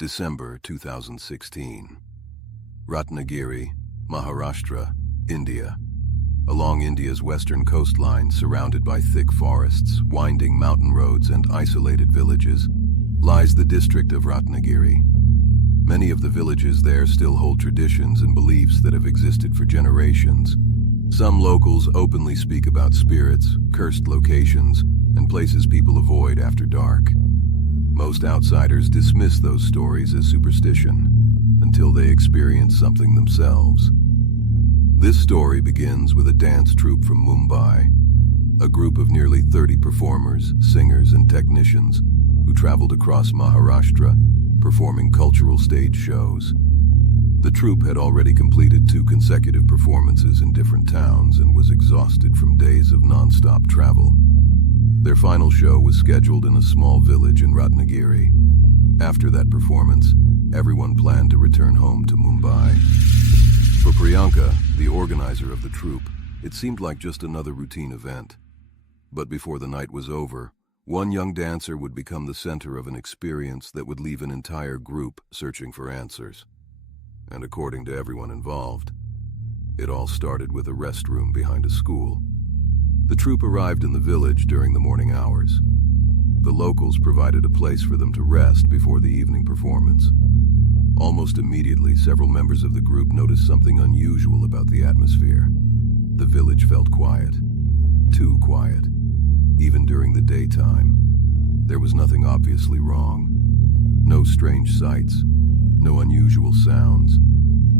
December 2016. Ratnagiri, Maharashtra, India. Along India's western coastline, surrounded by thick forests, winding mountain roads, and isolated villages, lies the district of Ratnagiri. Many of the villages there still hold traditions and beliefs that have existed for generations. Some locals openly speak about spirits, cursed locations, and places people avoid after dark. Most outsiders dismiss those stories as superstition until they experience something themselves. This story begins with a dance troupe from Mumbai, a group of nearly 30 performers, singers, and technicians who traveled across Maharashtra, performing cultural stage shows. The troupe had already completed 2 consecutive performances in different towns and was exhausted from days of non-stop travel. Their final show was scheduled in a small village in Ratnagiri. After that performance, everyone planned to return home to Mumbai. For Priyanka, the organizer of the troupe, it seemed like just another routine event. But before the night was over, one young dancer would become the center of an experience that would leave an entire group searching for answers. And according to everyone involved, it all started with a restroom behind a school. The troupe arrived in the village during the morning hours. The locals provided a place for them to rest before the evening performance. Almost immediately, several members of the group noticed something unusual about the atmosphere. The village felt quiet. Too quiet. Even during the daytime. There was nothing obviously wrong. No strange sights. No unusual sounds.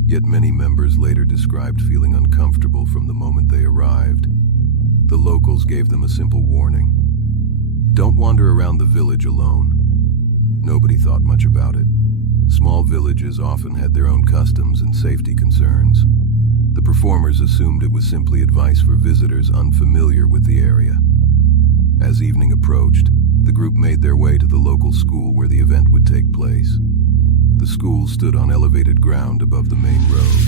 Yet many members later described feeling uncomfortable from the moment they arrived. The locals gave them a simple warning. Don't wander around the village alone. Nobody thought much about it. Small villages often had their own customs and safety concerns. The performers assumed it was simply advice for visitors unfamiliar with the area. As evening approached, the group made their way to the local school where the event would take place. The school stood on elevated ground above the main road.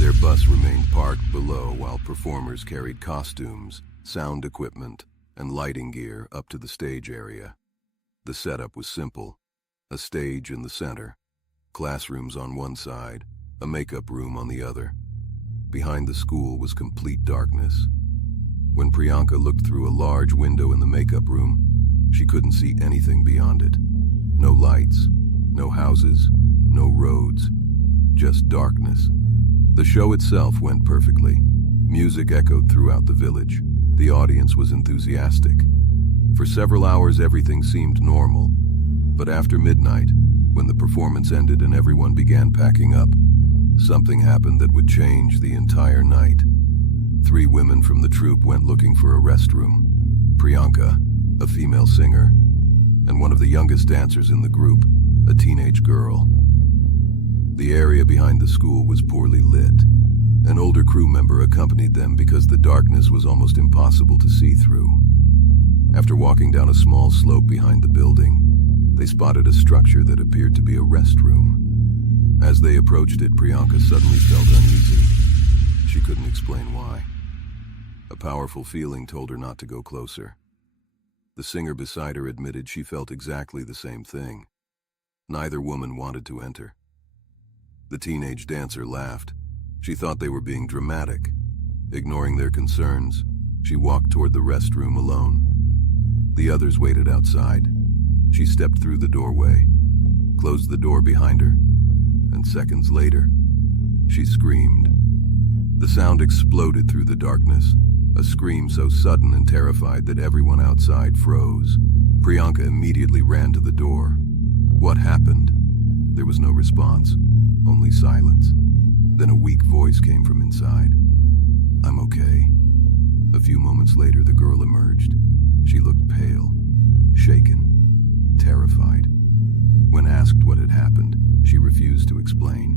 Their bus remained parked below while performers carried costumes, sound equipment, and lighting gear up to the stage area. The setup was simple. A stage in the center, classrooms on one side, a makeup room on the other. Behind the school was complete darkness. When Priyanka looked through a large window in the makeup room, she couldn't see anything beyond it. No lights, no houses, no roads, just darkness. The show itself went perfectly. Music echoed throughout the village. The audience was enthusiastic. For several hours, everything seemed normal. But after midnight, when the performance ended and everyone began packing up, something happened that would change the entire night. 3 women from the troupe went looking for a restroom. Priyanka, a female singer, and one of the youngest dancers in the group, a teenage girl. The area behind the school was poorly lit. An older crew member accompanied them because the darkness was almost impossible to see through. After walking down a small slope behind the building, they spotted a structure that appeared to be a restroom. As they approached it, Priyanka suddenly felt uneasy. She couldn't explain why. A powerful feeling told her not to go closer. The singer beside her admitted she felt exactly the same thing. Neither woman wanted to enter. The teenage dancer laughed. She thought they were being dramatic. Ignoring their concerns, she walked toward the restroom alone. The others waited outside. She stepped through the doorway, closed the door behind her, and seconds later, she screamed. The sound exploded through the darkness, a scream so sudden and terrified that everyone outside froze. Priyanka immediately ran to the door. What happened? There was no response, only silence. Then a weak voice came from inside. I'm okay. A few moments later, the girl emerged. She looked pale, shaken, terrified. When asked what had happened, she refused to explain.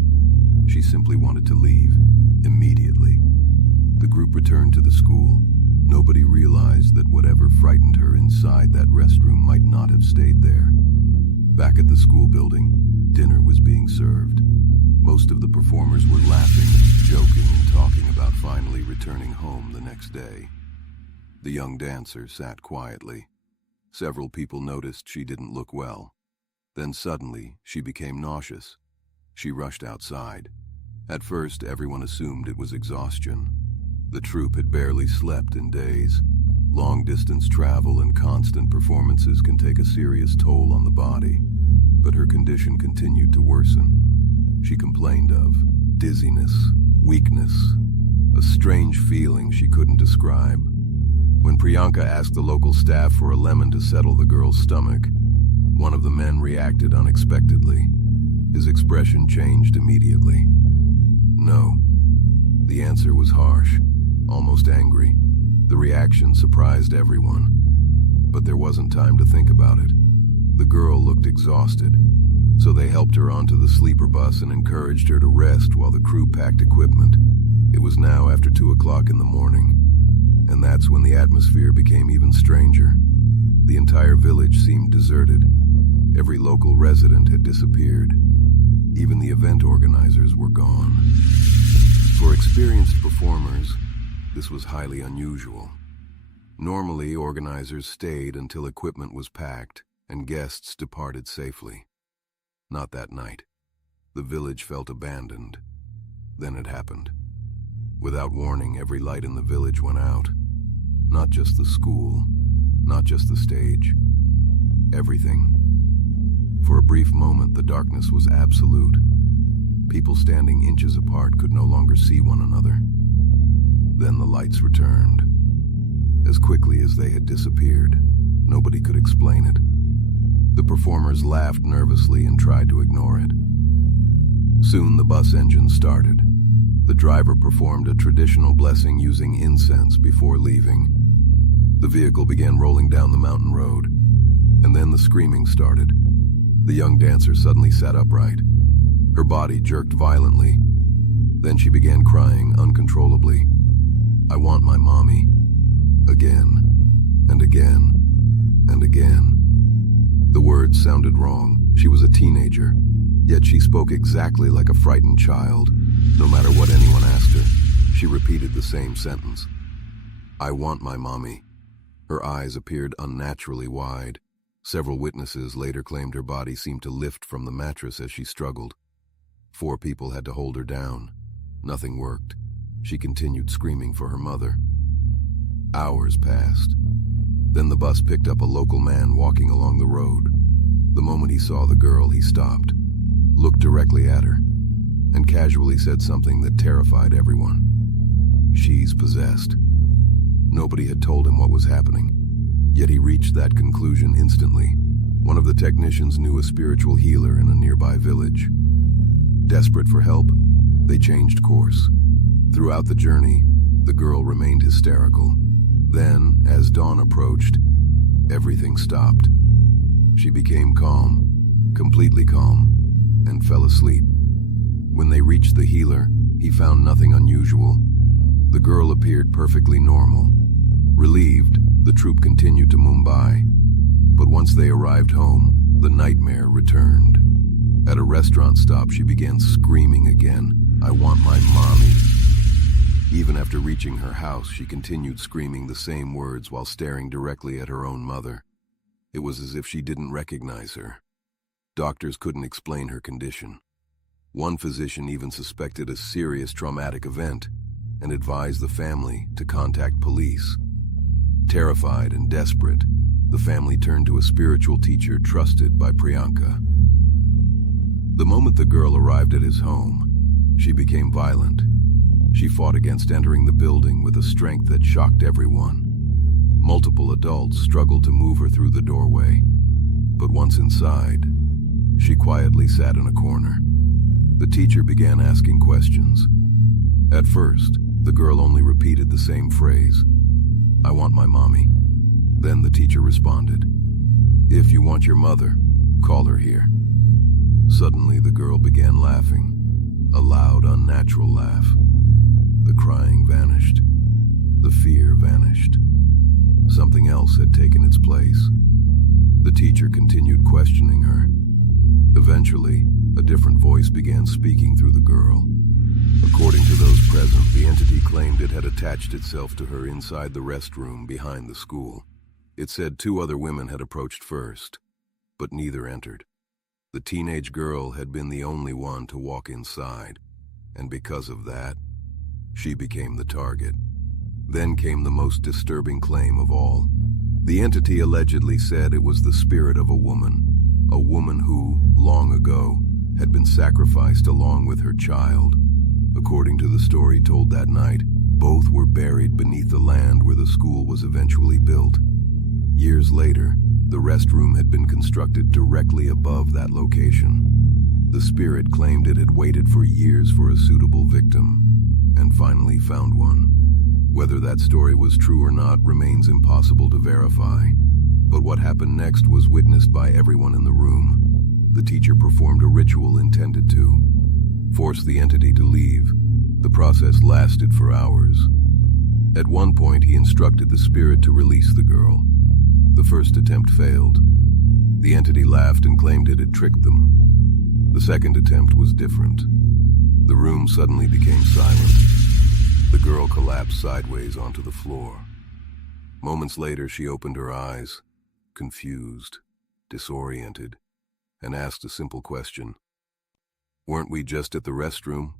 She simply wanted to leave, immediately. The group returned to the school. Nobody realized that whatever frightened her inside that restroom might not have stayed there. Back at the school building, dinner was being served. Most of the performers were laughing, joking, and talking about finally returning home the next day. The young dancer sat quietly. Several people noticed she didn't look well. Then suddenly, she became nauseous. She rushed outside. At first, everyone assumed it was exhaustion. The troupe had barely slept in days. Long-distance travel and constant performances can take a serious toll on the body. But her condition continued to worsen. She complained of dizziness, weakness, a strange feeling she couldn't describe. When Priyanka asked the local staff for a lemon to settle the girl's stomach, one of the men reacted unexpectedly. His expression changed immediately. No. The answer was harsh, almost angry. The reaction surprised everyone. But there wasn't time to think about it. The girl looked exhausted, so they helped her onto the sleeper bus and encouraged her to rest while the crew packed equipment. It was now after 2 o'clock in the morning, and that's when the atmosphere became even stranger. The entire village seemed deserted. Every local resident had disappeared. Even the event organizers were gone. For experienced performers, this was highly unusual. Normally, organizers stayed until equipment was packed and guests departed safely. Not that night. The village felt abandoned. Then it happened. Without warning, every light in the village went out. Not just the school, not just the stage. Everything. For a brief moment, the darkness was absolute. People standing inches apart could no longer see one another. Then the lights returned. As quickly as they had disappeared, nobody could explain it. The performers laughed nervously and tried to ignore it. Soon the bus engine started. The driver performed a traditional blessing using incense before leaving. The vehicle began rolling down the mountain road, and then the screaming started. The young dancer suddenly sat upright. Her body jerked violently. Then she began crying uncontrollably. "I want my mommy." Again, and again, and again. The words sounded wrong. She was a teenager, yet she spoke exactly like a frightened child. No matter what anyone asked her, she repeated the same sentence. "I want my mommy." Her eyes appeared unnaturally wide. Several witnesses later claimed her body seemed to lift from the mattress as she struggled. 4 people had to hold her down. Nothing worked. She continued screaming for her mother. Hours passed. Then the bus picked up a local man walking along the road. The moment he saw the girl, he stopped, looked directly at her, and casually said something that terrified everyone. "She's possessed." Nobody had told him what was happening, yet he reached that conclusion instantly. One of the technicians knew a spiritual healer in a nearby village. Desperate for help, they changed course. Throughout the journey, the girl remained hysterical. Then, as dawn approached, everything stopped. She became calm, completely calm, and fell asleep. When they reached the healer, he found nothing unusual. The girl appeared perfectly normal. Relieved, the troupe continued to Mumbai. But once they arrived home, the nightmare returned. At a restaurant stop, she began screaming again, "I want my mommy." Even after reaching her house, she continued screaming the same words while staring directly at her own mother. It was as if she didn't recognize her. Doctors couldn't explain her condition. One physician even suspected a serious traumatic event and advised the family to contact police. Terrified and desperate, the family turned to a spiritual teacher trusted by Priyanka. The moment the girl arrived at his home, she became violent. She fought against entering the building with a strength that shocked everyone. Multiple adults struggled to move her through the doorway, but once inside, she quietly sat in a corner. The teacher began asking questions. At first, the girl only repeated the same phrase, "I want my mommy." Then the teacher responded, "If you want your mother, call her here." Suddenly, the girl began laughing, a loud, unnatural laugh. The crying vanished. The fear vanished. Something else had taken its place. The teacher continued questioning her. Eventually, a different voice began speaking through the girl. According to those present, the entity claimed it had attached itself to her inside the restroom behind the school. It said 2 other women had approached first, but neither entered. The teenage girl had been the only one to walk inside, and because of that, she became the target. Then came the most disturbing claim of all. The entity allegedly said it was the spirit of a woman who, long ago, had been sacrificed along with her child. According to the story told that night, both were buried beneath the land where the school was eventually built. Years later, the restroom had been constructed directly above that location. The spirit claimed it had waited for years for a suitable victim, and finally found one. Whether that story was true or not remains impossible to verify. But what happened next was witnessed by everyone in the room. The teacher performed a ritual intended to force the entity to leave. The process lasted for hours. At one point, he instructed the spirit to release the girl. The first attempt failed. The entity laughed and claimed it had tricked them. The second attempt was different. The room suddenly became silent. The girl collapsed sideways onto the floor. Moments later, she opened her eyes, confused, disoriented, and asked a simple question. "Weren't we just at the restroom?"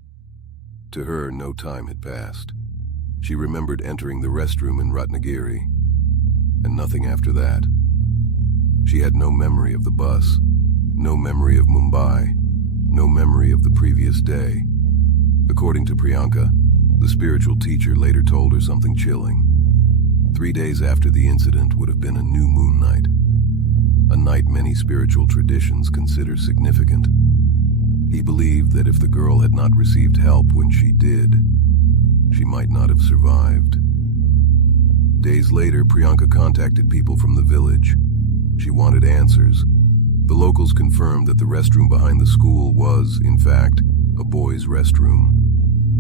To her, no time had passed. She remembered entering the restroom in Ratnagiri, and nothing after that. She had no memory of the bus, no memory of Mumbai, no memory of the previous day. According to Priyanka, the spiritual teacher later told her something chilling. 3 days after the incident would have been a new moon night, a night many spiritual traditions consider significant. He believed that if the girl had not received help when she did, she might not have survived. Days later, Priyanka contacted people from the village. She wanted answers. The locals confirmed that the restroom behind the school was, in fact, a boys' restroom.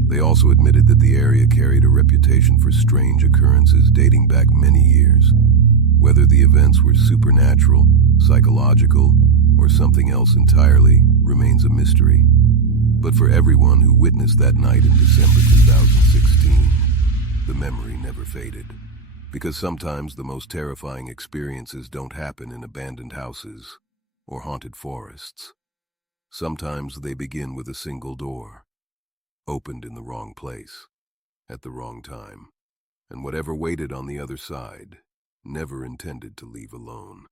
They also admitted that the area carried a reputation for strange occurrences dating back many years. Whether the events were supernatural, psychological, or something else entirely remains a mystery. But for everyone who witnessed that night in December 2016, the memory never faded. Because sometimes the most terrifying experiences don't happen in abandoned houses or haunted forests. Sometimes they begin with a single door, opened in the wrong place, at the wrong time, and whatever waited on the other side never intended to leave alone.